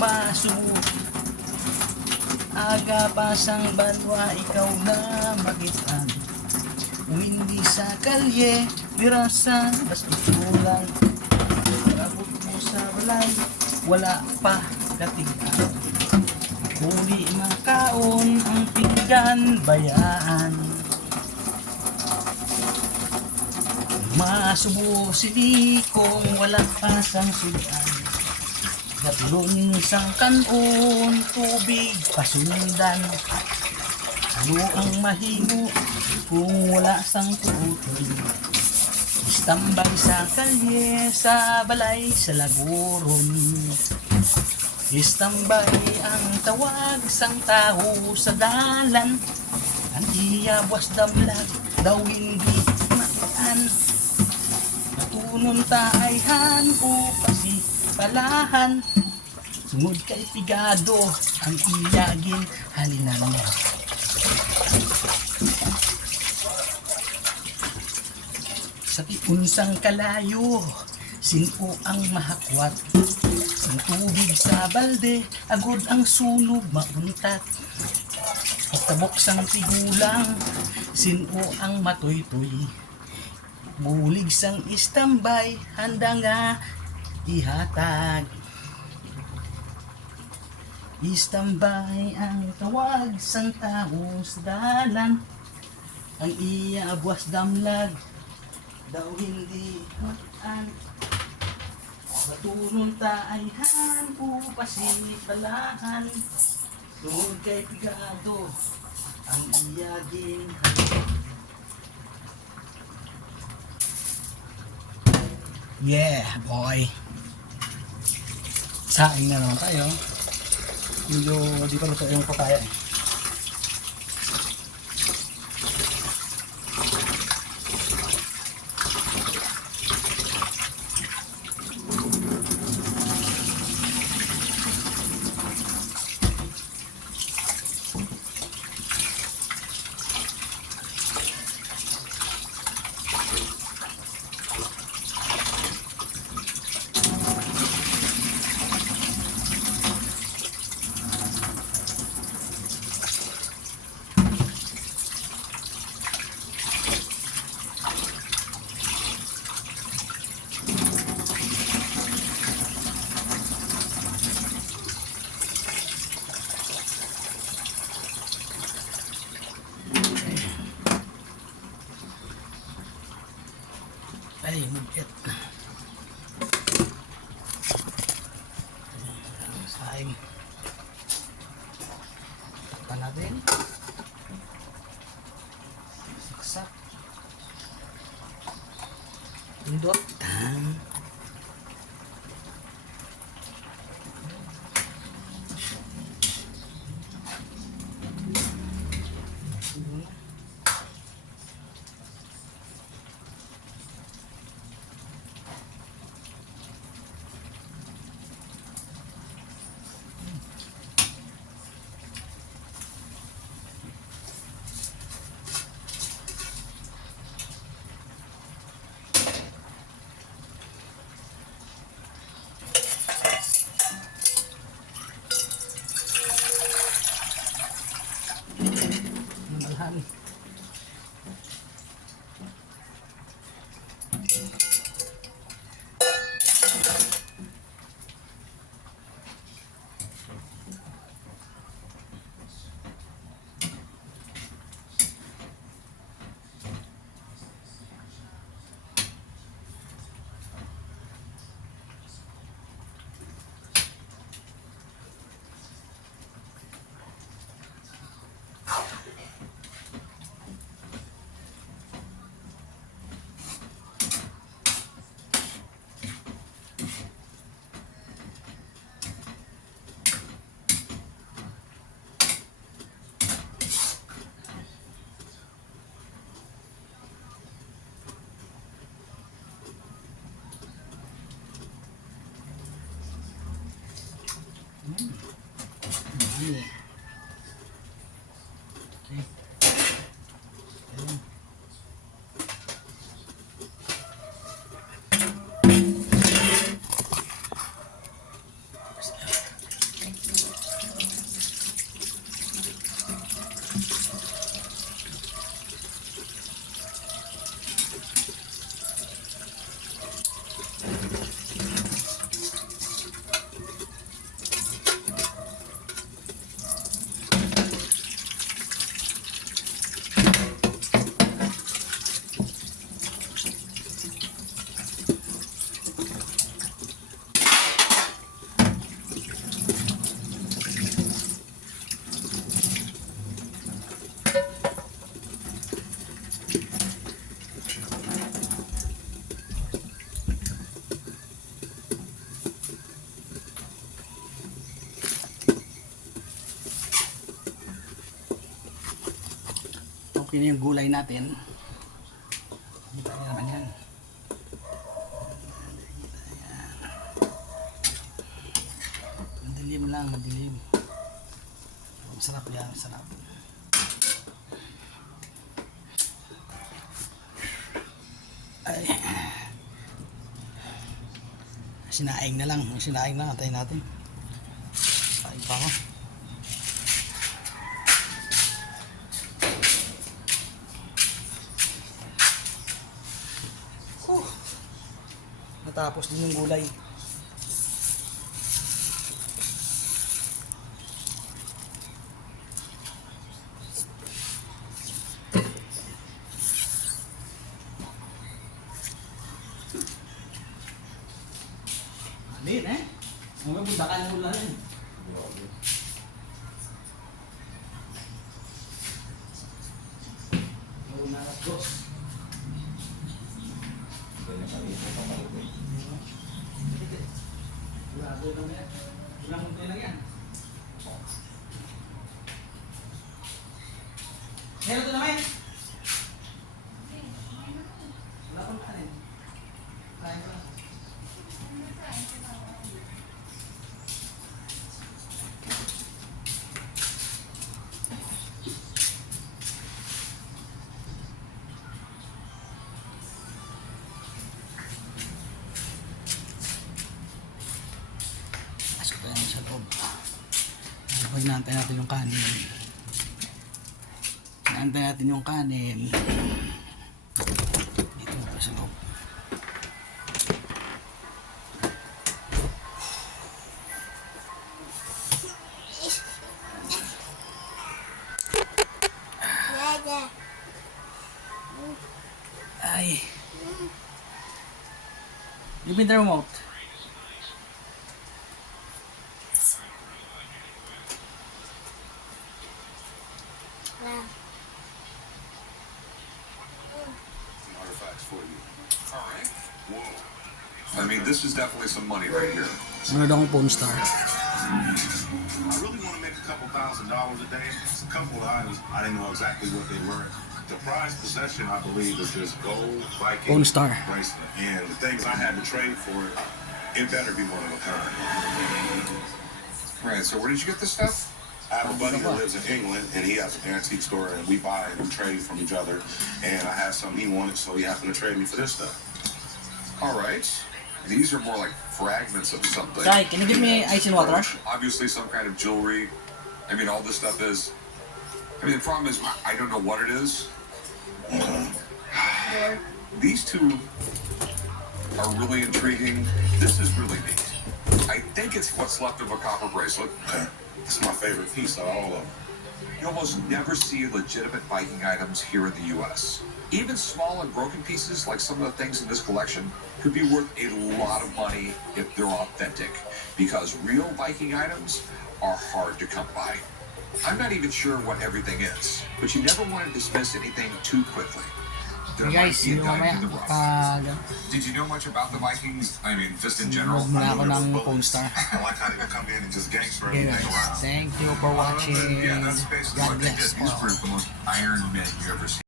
masubo. Aga pasang banwa, ikaw na magitan. Kung hindi sa kalye, birasan, basta kulay. Rabot mo sa balay, wala pa katigan. Huli makaon ang pinggan bayaan. Masubo sili kung wala pa sang sudan. Gatlon sang kanon, tubig pasundan. Ano ang mahimo kung wala sang tutoy? Istambay sa kalye, sa balay, sa laguron. Istambay ang tawag sang tao sa dalan. Ang iya buwas damlag, daw hindi makaan. Natunon taayhan o pasipalahan. Sungod kay pigado, ang iyagin halinan niya. Sa tiunsang kalayo, sinpo ang mahakwat. Sang tubig sa balde, agod ang sunog mauntat. Pagtabok sang tigulang, sino ang matoy-toy. Bulig sang istambay, handa nga ihatag. Istambay ang tawag sang tao sa dalan. Ang iya buwas damlag, daw hindi mataan. Matunon taayhan o pasipalahan. Doon kay pigado ang iyagin. Yeah, boy. Saing na naman tayo. Medyo di pa luto yung papaya eh. Ay, mugit. Saing. Takpan natin. Saksak. Pindot. Malhan. Okay. okay na yung gulay natin. Kita nyo naman yan. Madilim lang, madilim. Masarap yan, masarap. Ay. Sinaing na lang, antayin natin. Saing pa ako. Natapos din yung gulay. Alin eh? Mga bundakan mo lang yun. Una las dos. Ulang munti lang yan. Meron ito naman. Wala pang kanin. Kain pa. Pasok tayo sa loob. Inaantay natin yung kanin. Inaantay natin yung kanin. Dito na tayo sa loob. Ay. Give me the remote. Artifacts for you. All right. Whoa. I mean, this is definitely some money right here. Ano daw ang Pawn Star? I really want to make a couple $1,000 a day. It's a couple of items. I didn't know exactly what they were. The prized possession, I believe, is this gold Viking Pawn Star. bracelet. And the things I had to trade for it, it better be one of a kind. Right, so where did you get this stuff? I have a buddy who lives in England, and he has an antique store, and we buy and we trade from each other. And I had something he wanted, so he happened to trade me for this stuff. All right. These are more like fragments of something. Kai, can you give me ice and water? Obviously some kind of jewelry. I mean, all this stuff is... I mean, the problem is, I don't know what it is. These two are really intriguing. This is really neat. I think it's what's left of a copper bracelet. It's my favorite piece out of all of them. You almost never see legitimate Viking items here in the U.S. Even small and broken pieces, like some of the things in this collection, could be worth a lot of money if they're authentic, because real Viking items are hard to come by. I'm not even sure what everything is, but you never want to dismiss anything too quickly. There Hey might guys, be a see you diamond mamaya. in the rough. Did you know much about the Vikings? I mean, just in general? Muna ako ng Pawn Star. I like how they can come in and just gangster Okay everything guys, around. thank you for watching. Yeah, that's basically God what they bless did. These all. were the most iron men you ever see.